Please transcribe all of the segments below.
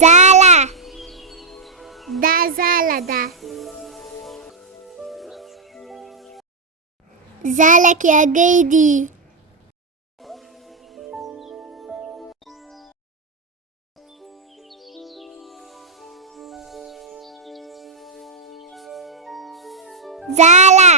زاله. دا زاله ده. زاله کې هګۍ دي. زاله.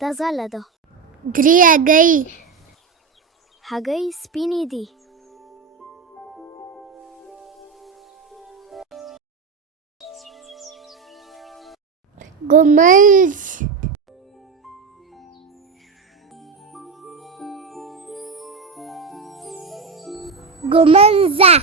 دا زاله ده. 3 هګۍ. هګۍ سپینې دي. ګمنز. ګمنزه.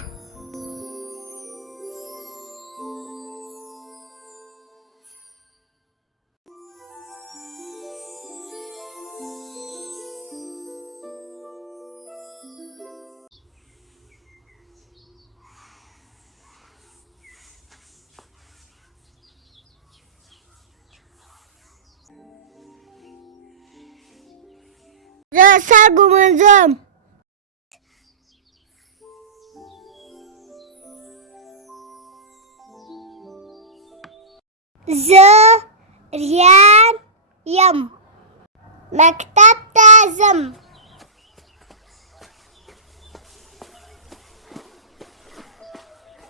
زه سر ګمنځم. زه ریان یم. مکتب ته ځم.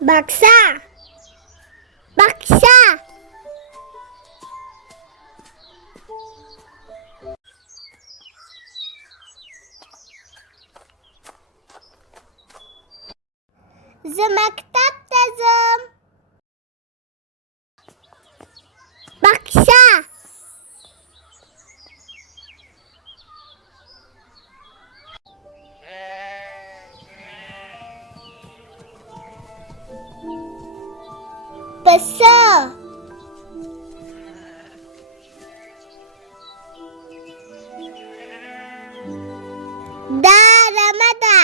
بکسه. بکسه. زه مکتب ته ځم. بکسه. پسه. دا رمه ده.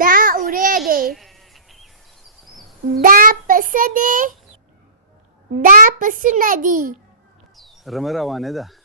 دا اوری دی. دا پسه دی. دا پسونه دي. رمه روانه ده.